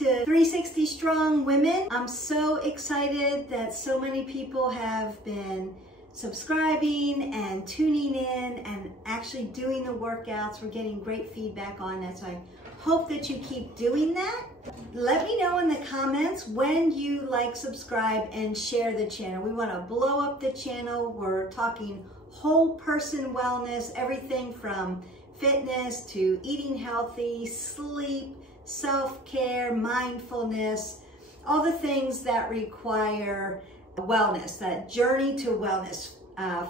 to 360 Strong Women. I'm so excited that so many people have been subscribing and tuning in and actually doing the workouts. We're getting great feedback on that, so I hope that you keep doing that. Let me know in the comments when you like, subscribe, and share the channel. We want to blow up the channel. We're talking whole person wellness, everything from fitness to eating healthy, sleep, self-care, mindfulness, all the things that require wellness, that journey to wellness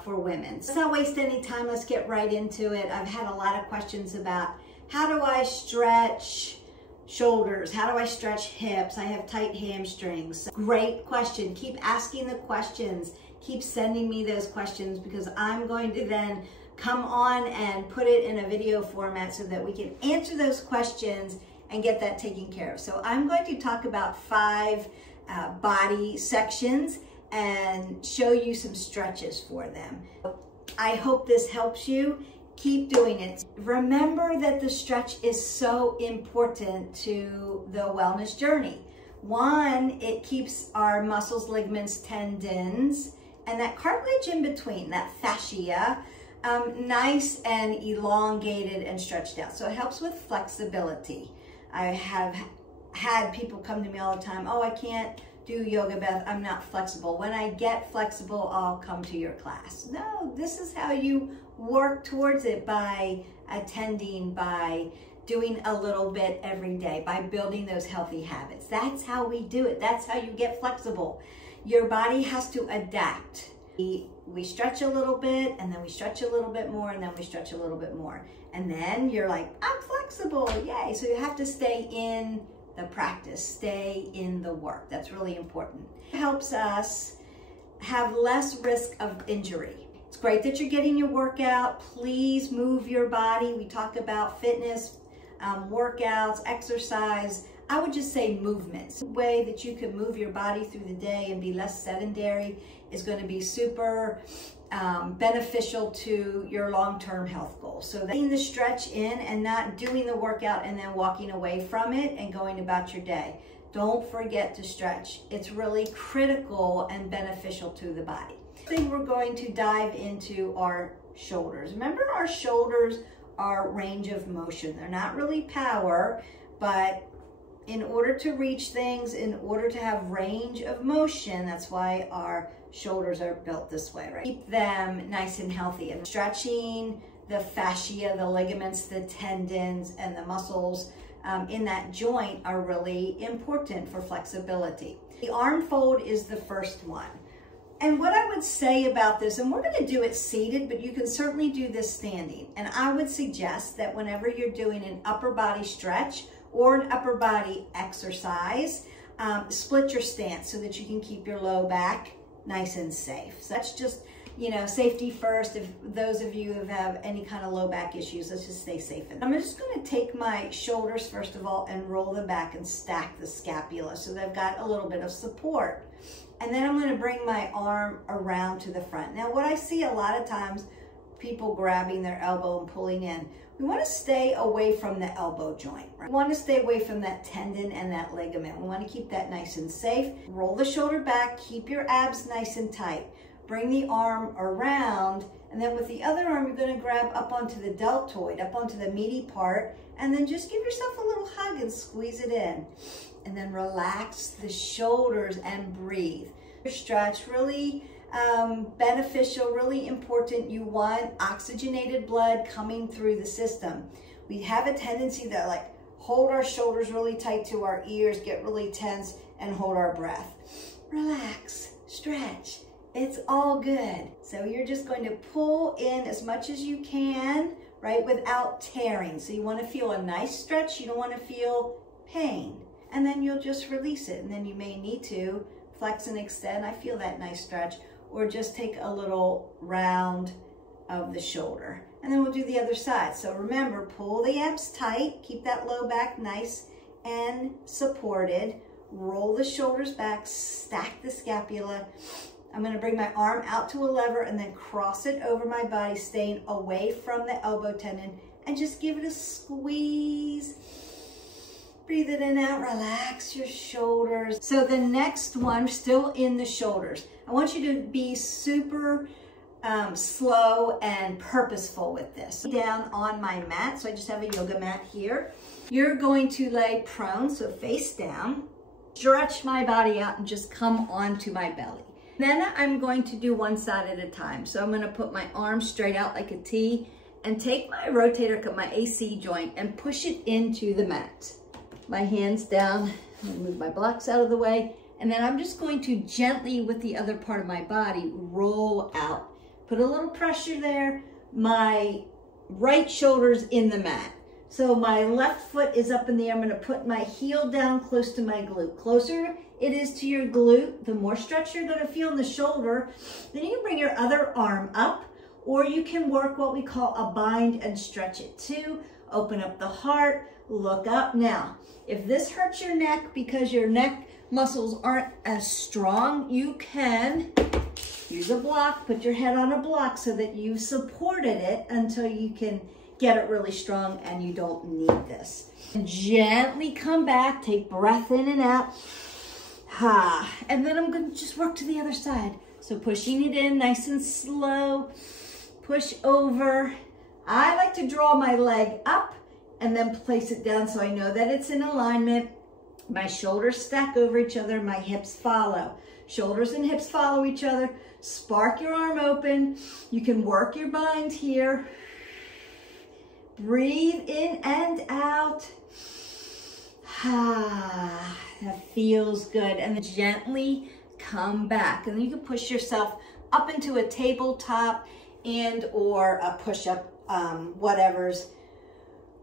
for women. So let's not waste any time, let's get right into it. I've had a lot of questions about how do I stretch shoulders? How do I stretch hips? I have tight hamstrings. Great question. Keep asking the questions. Keep sending me those questions, because I'm going to then come on and put it in a video format so that we can answer those questions and get that taken care of. So I'm going to talk about 5 body sections and show you some stretches for them. I hope this helps you. Keep doing it. Remember that the stretch is so important to the wellness journey. One, it keeps our muscles, ligaments, tendons, and that cartilage in between, that fascia, nice and elongated and stretched out. So it helps with flexibility. I have had people come to me all the time, oh, I can't do yoga, Beth, I'm not flexible. When I get flexible, I'll come to your class. No, this is how you work towards it, by attending, by doing a little bit every day, by building those healthy habits. That's how we do it. That's how you get flexible. Your body has to adapt. We stretch a little bit, and then we stretch a little bit more, and then we stretch a little bit more. And then you're like, I'm flexible, yay. So you have to stay in the practice, stay in the work. That's really important. It helps us have less risk of injury. It's great that you're getting your workout. Please move your body. We talk about fitness, workouts, exercise. I would just say movements. The way that you can move your body through the day and be less sedentary is going to be super beneficial to your long-term health goals. So getting the stretch in and not doing the workout and then walking away from it and going about your day. Don't forget to stretch. It's really critical and beneficial to the body. Next thing we're going to dive into our shoulders. Remember, our shoulders are range of motion. They're not really power, but in order to reach things, in order to have range of motion, that's why our shoulders are built this way, right? Keep them nice and healthy. And stretching the fascia, the ligaments, the tendons, and the muscles in that joint are really important for flexibility. The arm fold is the first one. And what I would say about this, and we're going to do it seated, but you can certainly do this standing. And I would suggest that whenever you're doing an upper body stretch or an upper body exercise, split your stance so that you can keep your low back nice and safe. So that's just, you know, safety first. If those of you who have any kind of low back issues, let's just stay safe. I'm just going to take my shoulders first of all and roll them back and stack the scapula so that I've got a little bit of support. And then I'm going to bring my arm around to the front. Now, what I see a lot of times, people grabbing their elbow and pulling in. We want to stay away from the elbow joint. Right? We want to stay away from that tendon and that ligament. We want to keep that nice and safe. Roll the shoulder back, keep your abs nice and tight. Bring the arm around, and then with the other arm, you're going to grab up onto the deltoid, up onto the meaty part, and then just give yourself a little hug and squeeze it in. And then relax the shoulders and breathe. Your stretch, really beneficial, really important. You want oxygenated blood coming through the system. We have a tendency to like hold our shoulders really tight to our ears, get really tense, and hold our breath. Relax, stretch. It's all good. So you're just going to pull in as much as you can, right, without tearing. So you want to feel a nice stretch. You don't want to feel pain. And then you'll just release it. And then you may need to flex and extend. I feel that nice stretch. Or just take a little round of the shoulder. And then we'll do the other side. So remember, pull the abs tight. Keep that low back nice and supported. Roll the shoulders back. Stack the scapula. I'm going to bring my arm out to a lever and then cross it over my body, staying away from the elbow tendon, and just give it a squeeze. Breathe it in and out, relax your shoulders. So the next one, still in the shoulders. I want you to be super slow and purposeful with this. Down on my mat, so I just have a yoga mat here. You're going to lay prone, so face down. Stretch my body out and just come onto my belly. Then I'm going to do one side at a time. So I'm gonna put my arms straight out like a T and take my rotator cuff, my AC joint, and push it into the mat. My hands down, I'm gonna move my blocks out of the way, and then I'm just going to gently, with the other part of my body, roll out. Put a little pressure there. My right shoulder's in the mat. So my left foot is up in the air. I'm gonna put my heel down close to my glute. Closer it is to your glute, the more stretch you're gonna feel in the shoulder. Then you can bring your other arm up, or you can work what we call a bind and stretch it too. Open up the heart, look up. Now, if this hurts your neck because your neck muscles aren't as strong, you can use a block, put your head on a block so that you've supported it until you can get it really strong and you don't need this. And gently come back, take breath in and out. And then I'm gonna just work to the other side. So pushing it in nice and slow, push over. I like to draw my leg up and then place it down so I know that it's in alignment. My shoulders stack over each other, my hips follow. Shoulders and hips follow each other. Spark your arm open. You can work your bind here. Breathe in and out. That feels good. And then gently come back. And then you can push yourself up into a tabletop and or a push-up, whatever's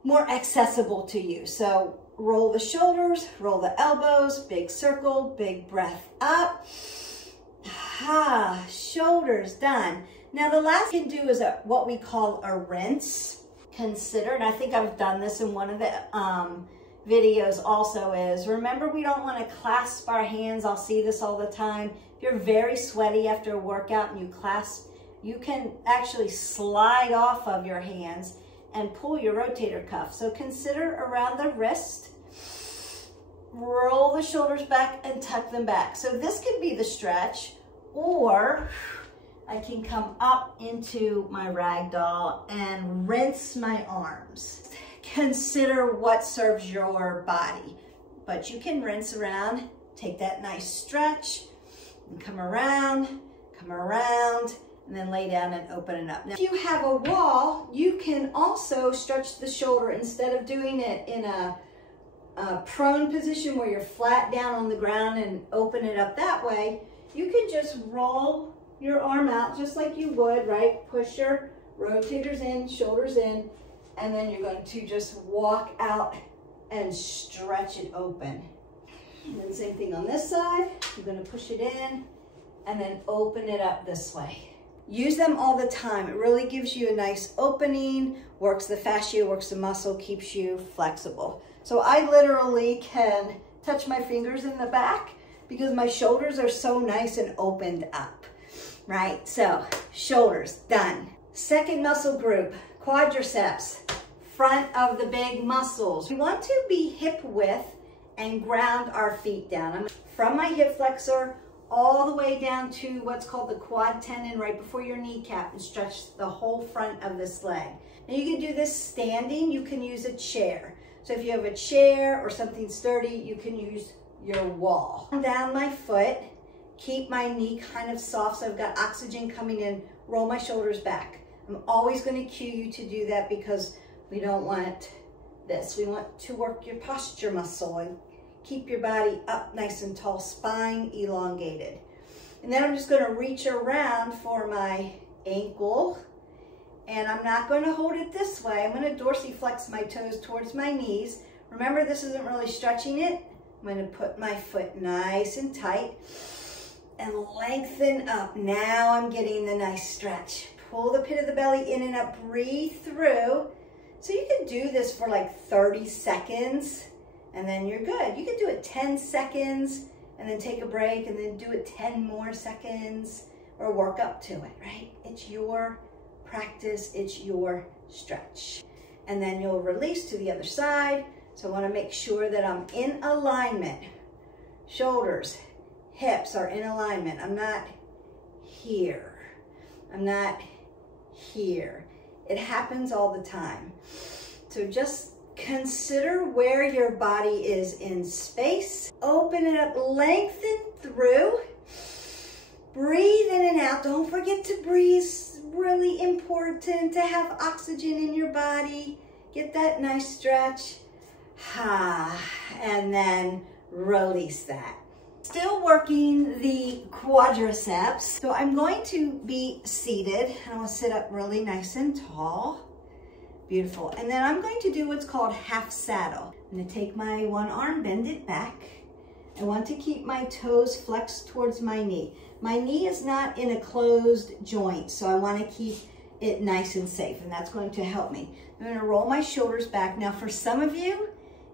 more accessible to you. So roll the shoulders, roll the elbows, big circle, big breath up. Shoulders done. Now the last you can do is what we call a rinse. Consider, and I think I've done this in one of the videos also, is remember we don't want to clasp our hands. I'll see this all the time. If you're very sweaty after a workout and you clasp, you can actually slide off of your hands and pull your rotator cuff. So consider around the wrist, roll the shoulders back and tuck them back. So this could be the stretch, or I can come up into my ragdoll and rinse my arms. Consider what serves your body, but you can rinse around, take that nice stretch, and come around, and then lay down and open it up. Now, if you have a wall, you can also stretch the shoulder instead of doing it in a prone position where you're flat down on the ground and open it up that way. You can just roll your arm out just like you would, right? Push your rotators in, shoulders in, and then you're going to just walk out and stretch it open. And then same thing on this side. You're going to push it in and then open it up this way. Use them all the time. It really gives you a nice opening, works the fascia, works the muscle, keeps you flexible. So I literally can touch my fingers in the back because my shoulders are so nice and opened up, right? So shoulders, done. Second muscle group, quadriceps, front of the big muscles. We want to be hip width and ground our feet down. From my hip flexor all the way down to what's called the quad tendon right before your kneecap, and stretch the whole front of this leg. Now you can do this standing, you can use a chair. So if you have a chair or something sturdy, you can use your wall. Down my foot, keep my knee kind of soft so I've got oxygen coming in, roll my shoulders back. I'm always going to cue you to do that because we don't want this. We want to work your posture muscle and keep your body up nice and tall, spine elongated. And then I'm just going to reach around for my ankle, and I'm not going to hold it this way. I'm going to dorsiflex my toes towards my knees. Remember, this isn't really stretching it. I'm going to put my foot nice and tight and lengthen up. Now I'm getting the nice stretch. Pull the pit of the belly in and up, breathe through. So you can do this for like 30 seconds and then you're good. You can do it 10 seconds and then take a break and then do it 10 more seconds or work up to it, right? It's your practice, it's your stretch. And then you'll release to the other side. So I want to make sure that I'm in alignment. Shoulders, hips are in alignment. I'm not here. I'm not here. It happens all the time. So just consider where your body is in space. Open it up, lengthen through. Breathe in and out. Don't forget to breathe. It's really important to have oxygen in your body. Get that nice stretch. And then release that. Still working the quadriceps. So I'm going to be seated. I want to sit up really nice and tall. Beautiful. And then I'm going to do what's called half saddle. I'm going to take my one arm, bend it back. I want to keep my toes flexed towards my knee. My knee is not in a closed joint, so I want to keep it nice and safe, and that's going to help me. I'm going to roll my shoulders back. Now for some of you,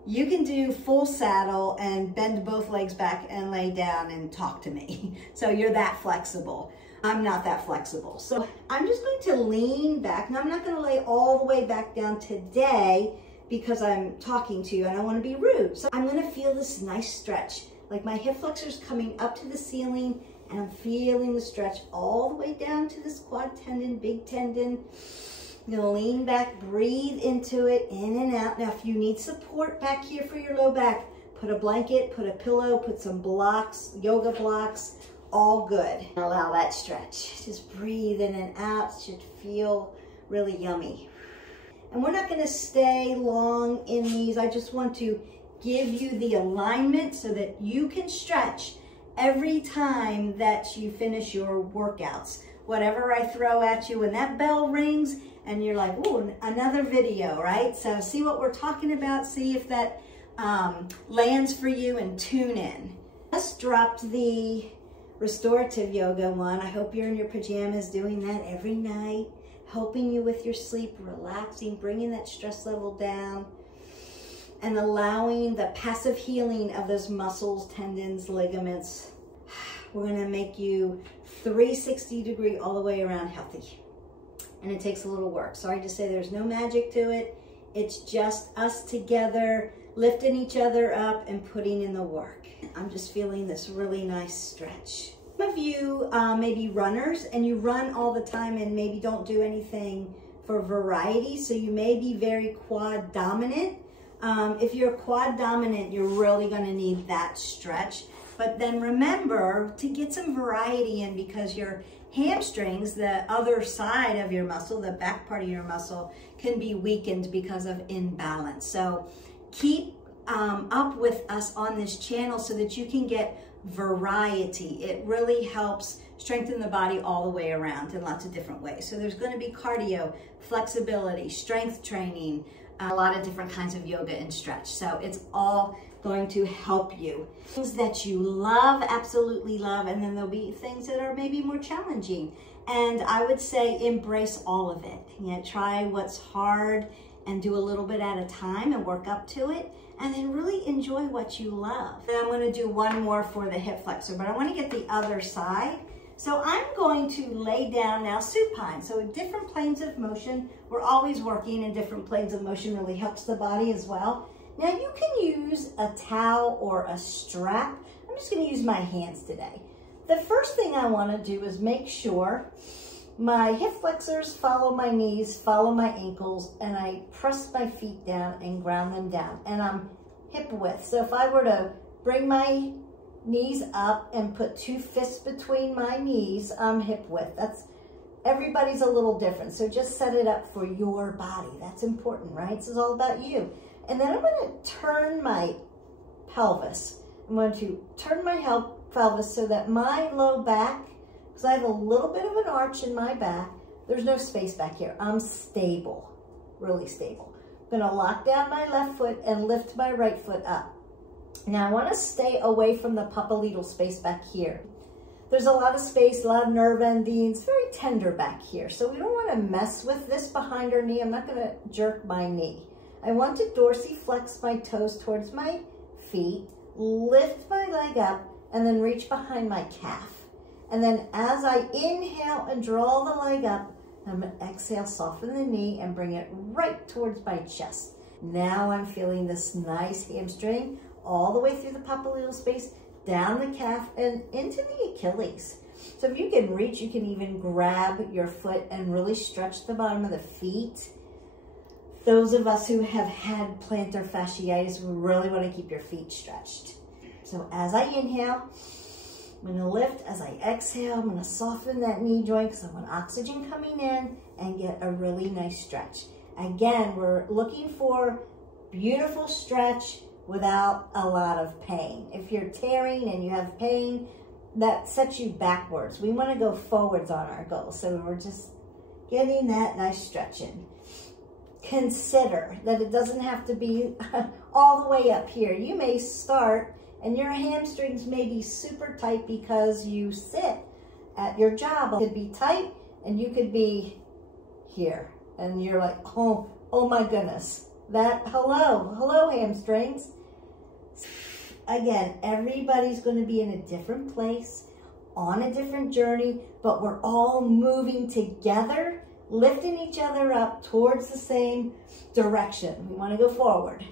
you can do full saddle and bend both legs back and lay down and talk to me. So you're that flexible. I'm not that flexible. So I'm just going to lean back. Now I'm not going to lay all the way back down today because I'm talking to you and I want to be rude. So I'm going to feel this nice stretch, like my hip flexors coming up to the ceiling, and I'm feeling the stretch all the way down to this quad tendon, big tendon. I'm gonna lean back, breathe into it, in and out. Now, if you need support back here for your low back, put a blanket, put a pillow, put some blocks, yoga blocks, all good. Allow that stretch. Just breathe in and out. It should feel really yummy. And we're not gonna stay long in these. I just want to give you the alignment so that you can stretch every time that you finish your workouts. Whatever I throw at you, when that bell rings and you're like, ooh, another video, right? So see what we're talking about, see if that lands for you, and tune in. Just dropped the restorative yoga one. I hope you're in your pajamas doing that every night, helping you with your sleep, relaxing, bringing that stress level down, and allowing the passive healing of those muscles, tendons, ligaments. We're gonna make you 360-degree all the way around healthy. And it takes a little work. Sorry to say there's no magic to it. It's just us together, lifting each other up and putting in the work. I'm just feeling this really nice stretch. Some of you may be runners and you run all the time and maybe don't do anything for variety. So you may be very quad dominant. If you're quad dominant, you're really gonna need that stretch. But then remember to get some variety in, because your hamstrings, the other side of your muscle, the back part of your muscle, can be weakened because of imbalance. So keep up with us on this channel so that you can get variety. It really helps strengthen the body all the way around in lots of different ways. So there's going to be cardio, flexibility, strength training, a lot of different kinds of yoga and stretch. So it's all going to help you. Things that you love, absolutely love, and then there'll be things that are maybe more challenging. And I would say embrace all of it. You know, try what's hard and do a little bit at a time and work up to it, and then really enjoy what you love. And I'm going to do one more for the hip flexor, but I want to get the other side. So I'm going to lay down now supine. So different planes of motion. We're always working in different planes of motion. Really helps the body as well. Now you can use a towel or a strap. I'm just going to use my hands today. The first thing I want to do is make sure my hip flexors follow my knees, follow my ankles, and I press my feet down and ground them down. And I'm hip width. So if I were to bring my knees up and put two fists between my knees, I'm hip width. Everybody's a little different. So just set it up for your body. That's important, right? This is all about you. And then I'm going to turn my pelvis. I'm going to turn my pelvis so that my low back, because I have a little bit of an arch in my back, there's no space back here. I'm stable, really stable. I'm going to lock down my left foot and lift my right foot up. Now I want to stay away from the papilledal space back here. There's a lot of space, a lot of nerve endings, very tender back here. So we don't want to mess with this behind our knee. I'm not going to jerk my knee. I want to dorsiflex my toes towards my feet, lift my leg up, and then reach behind my calf. And then as I inhale and draw the leg up, I'm going to exhale, soften the knee, and bring it right towards my chest. Now I'm feeling this nice hamstring all the way through the popliteal space, down the calf and into the Achilles. So if you can reach, you can even grab your foot and really stretch the bottom of the feet. Those of us who have had plantar fasciitis really want to keep your feet stretched. So as I inhale, I'm going to lift. As I exhale, I'm going to soften that knee joint because I want oxygen coming in and get a really nice stretch. Again, we're looking for beautiful stretch without a lot of pain. If you're tearing and you have pain, that sets you backwards. We want to go forwards on our goal. So we're just getting that nice stretch in. Consider that it doesn't have to be all the way up here. You may start and your hamstrings may be super tight because you sit at your job. It could be tight and you could be here. And you're like, oh my goodness. Hello hamstrings. Again, everybody's going to be in a different place, on a different journey, but we're all moving together, lifting each other up towards the same direction. We want to go forward.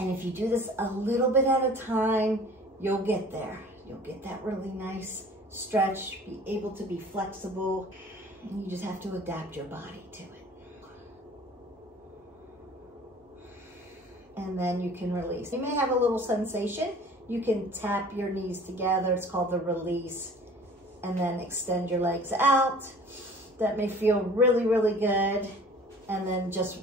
And if you do this a little bit at a time, you'll get there. You'll get that really nice stretch, be able to be flexible, and you just have to adapt your body to it. And then you can release. You may have a little sensation. You can tap your knees together. It's called the release. And then extend your legs out. That may feel really, really good. And then just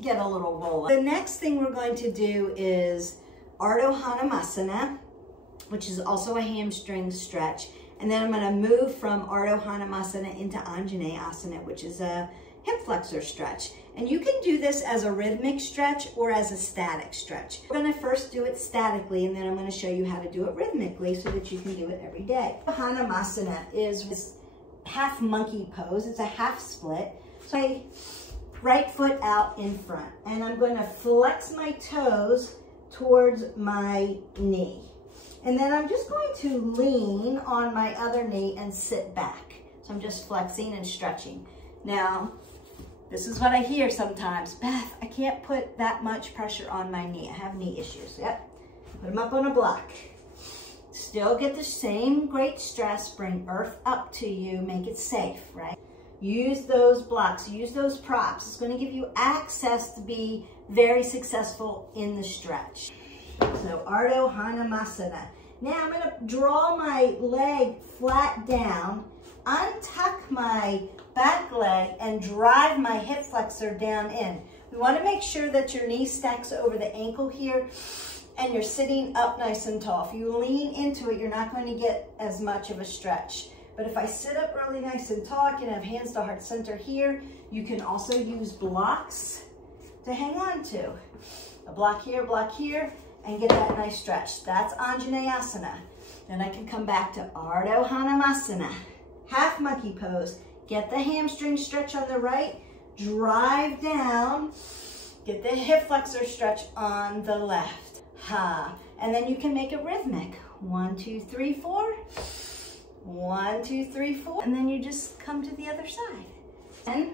get a little roll. The next thing we're going to do is Ardha Hanumasana, which is also a hamstring stretch. And then I'm going to move from Ardha Hanumasana into Anjaneyasana, which is a hip flexor stretch. And you can do this as a rhythmic stretch or as a static stretch. We're going to first do it statically, and then I'm going to show you how to do it rhythmically so that you can do it every day. Hanumasana is this half monkey pose. It's a half split. So I right foot out in front, and I'm going to flex my toes towards my knee. And then I'm just going to lean on my other knee and sit back. So I'm just flexing and stretching. Now, this is what I hear sometimes. Beth, I can't put that much pressure on my knee. I have knee issues. Yep. Put them up on a block. Still get the same great stress. Bring earth up to you. Make it safe, right? Use those blocks. Use those props. It's going to give you access to be very successful in the stretch. So Ardha Hanumasana. Now I'm going to draw my leg flat down, untuck my back leg, and drive my hip flexor down in. We want to make sure that your knee stacks over the ankle here and you're sitting up nice and tall. If you lean into it, you're not going to get as much of a stretch. But if I sit up really nice and tall, I can have hands to heart center here. You can also use blocks to hang on to. A block here, and get that nice stretch. That's Anjaneyasana. Then I can come back to Ardha Hanumasana, half monkey pose. Get the hamstring stretch on the right, drive down, get the hip flexor stretch on the left. Ha. And then you can make it rhythmic. 1, 2, 3, 4. 1, 2, 3, 4. And then you just come to the other side. And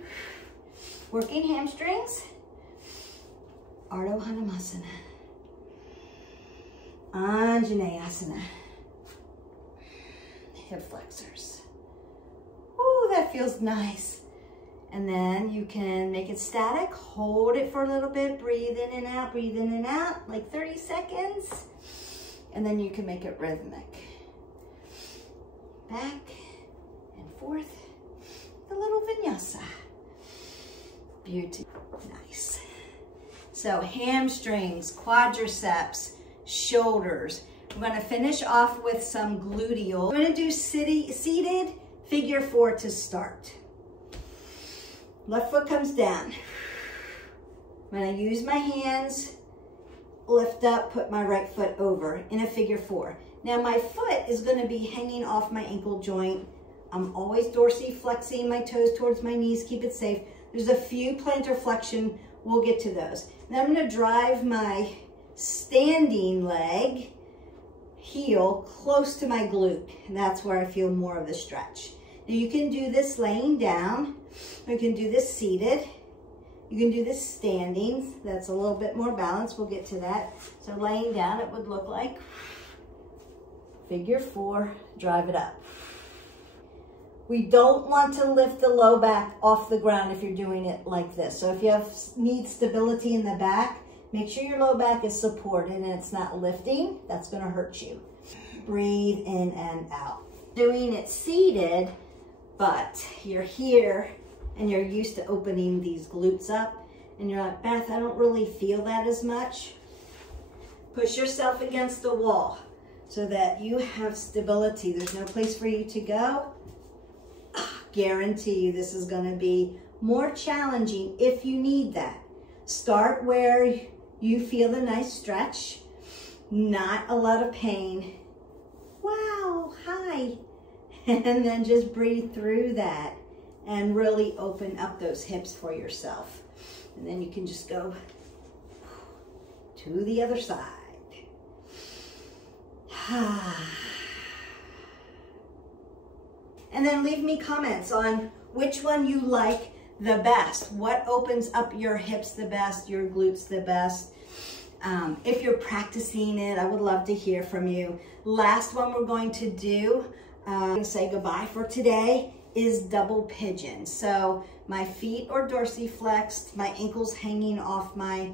working hamstrings, Ardha Hanumasana. Anjaneyasana. Hip flexors. Ooh, that feels nice. And then you can make it static. Hold it for a little bit. Breathe in and out, breathe in and out, like 30 seconds. And then you can make it rhythmic. Back and forth. The little vinyasa. Beauty. Nice. So hamstrings, quadriceps, shoulders. We're going to finish off with some gluteal. We're going to do seated figure 4 to start. Left foot comes down. I'm going to use my hands, lift up, put my right foot over in a figure 4. Now my foot is going to be hanging off my ankle joint. I'm always dorsiflexing my toes towards my knees, keep it safe. There's a few plantar flexion, we'll get to those. Now I'm going to drive my standing leg heel close to my glute, and that's where I feel more of the stretch. Now you can do this laying down, or you can do this seated. You can do this standing. That's a little bit more balanced. We'll get to that. So laying down, it would look like figure 4, drive it up. We don't want to lift the low back off the ground if you're doing it like this. So if you need stability in the back, make sure your low back is supported and it's not lifting. That's going to hurt you. Breathe in and out. Doing it seated, but you're here and you're used to opening these glutes up and you're like, Beth, I don't really feel that as much. Push yourself against the wall so that you have stability. There's no place for you to go. Guarantee you this is going to be more challenging if you need that. Start where you feel the nice stretch, not a lot of pain. Wow, hi. And then just breathe through that and really open up those hips for yourself. And then you can just go to the other side. And then leave me comments on which one you like the best. What opens up your hips the best, your glutes the best. If you're practicing it, I would love to hear from you. Last one we're going to do, I'm going to say goodbye for today, is double pigeon. So my feet are dorsiflexed, my ankles hanging off my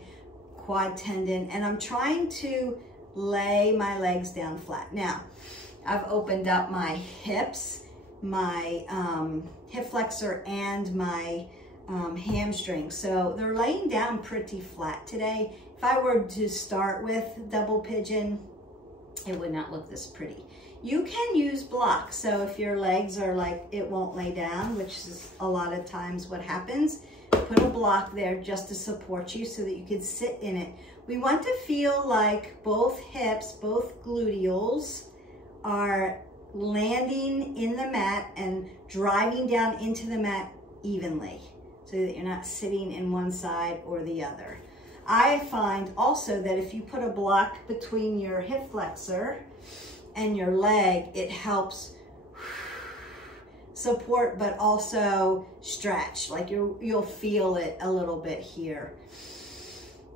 quad tendon, and I'm trying to lay my legs down flat. Now, I've opened up my hips, my hip flexor, and my hamstring. So they're laying down pretty flat today. If I were to start with double pigeon, it would not look this pretty. You can use blocks. So if your legs are like, it won't lay down, which is a lot of times what happens, put a block there just to support you so that you can sit in it. We want to feel like both hips, both gluteals are landing in the mat and driving down into the mat evenly so that you're not sitting in one side or the other. I find also that if you put a block between your hip flexor and your leg, it helps support but also stretch. Like you'll feel it a little bit here.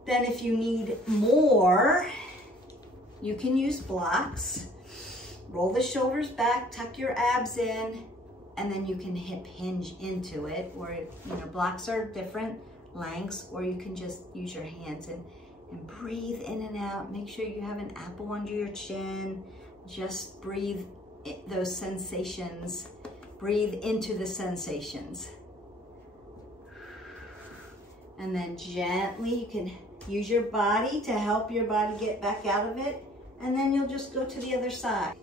Then if you need more, you can use blocks. Roll the shoulders back, tuck your abs in, and then you can hip hinge into it. Or, blocks are different lengths, or you can just use your hands and breathe in and out. Make sure you have an apple under your chin. Just breathe those sensations. Breathe into the sensations. And then gently, you can use your body to help your body get back out of it. And then you'll just go to the other side.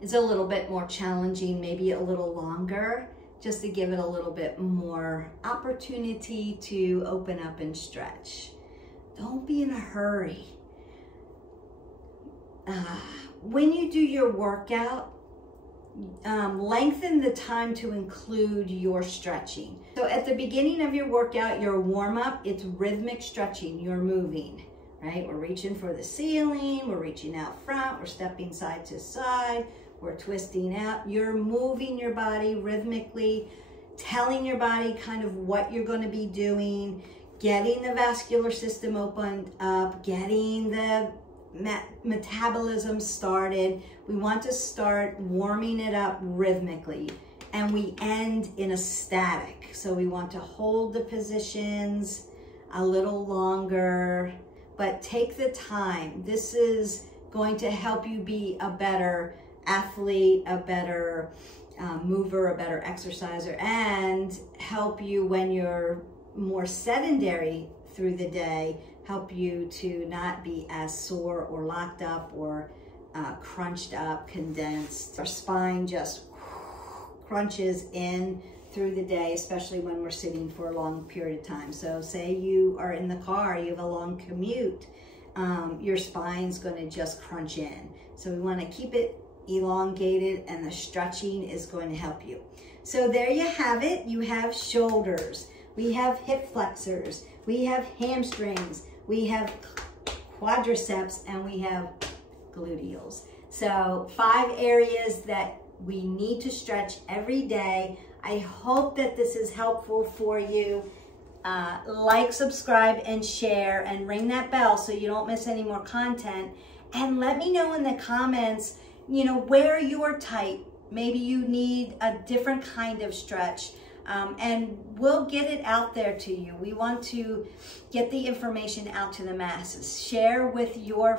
It's a little bit more challenging, maybe a little longer, just to give it a little bit more opportunity to open up and stretch. Don't be in a hurry. When you do your workout, lengthen the time to include your stretching. So at the beginning of your workout, your warm-up, it's rhythmic stretching. You're moving, right? We're reaching for the ceiling, we're reaching out front, we're stepping side to side, we're twisting out. You're moving your body rhythmically, telling your body kind of what you're going to be doing, getting the vascular system opened up, getting the metabolism started. We want to start warming it up rhythmically, and we end in a static. So we want to hold the positions a little longer, but take the time. This is going to help you be a better athlete, a better mover, a better exerciser, and help you when you're more sedentary through the day, help you to not be as sore or locked up or crunched up, condensed. Our spine just crunches in through the day, especially when we're sitting for a long period of time. So say you are in the car, you have a long commute, your spine's going to just crunch in. So we want to keep it elongated, and the stretching is going to help you. So there you have it. You have shoulders, we have hip flexors, we have hamstrings, we have quadriceps, and we have gluteals. So 5 areas that we need to stretch every day. I hope that this is helpful for you. like, subscribe, and share, and ring that bell so you don't miss any more content. And let me know in the comments, you know, where you're tight. Maybe you need a different kind of stretch. And we'll get it out there to you. We want to get the information out to the masses. Share with your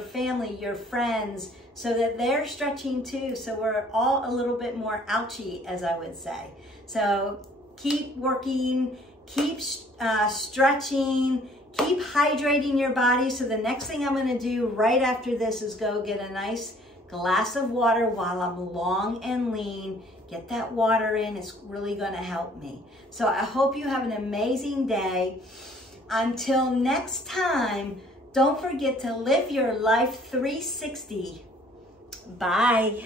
family, your friends, so that they're stretching too. So we're all a little bit more ouchy, as I would say. So keep working, keep stretching, keep hydrating your body. So the next thing I'm gonna do right after this is go get a nice glass of water while I'm long and lean. Get that water in, it's really gonna help me. So I hope you have an amazing day. Until next time, don't forget to live your life 360. Bye.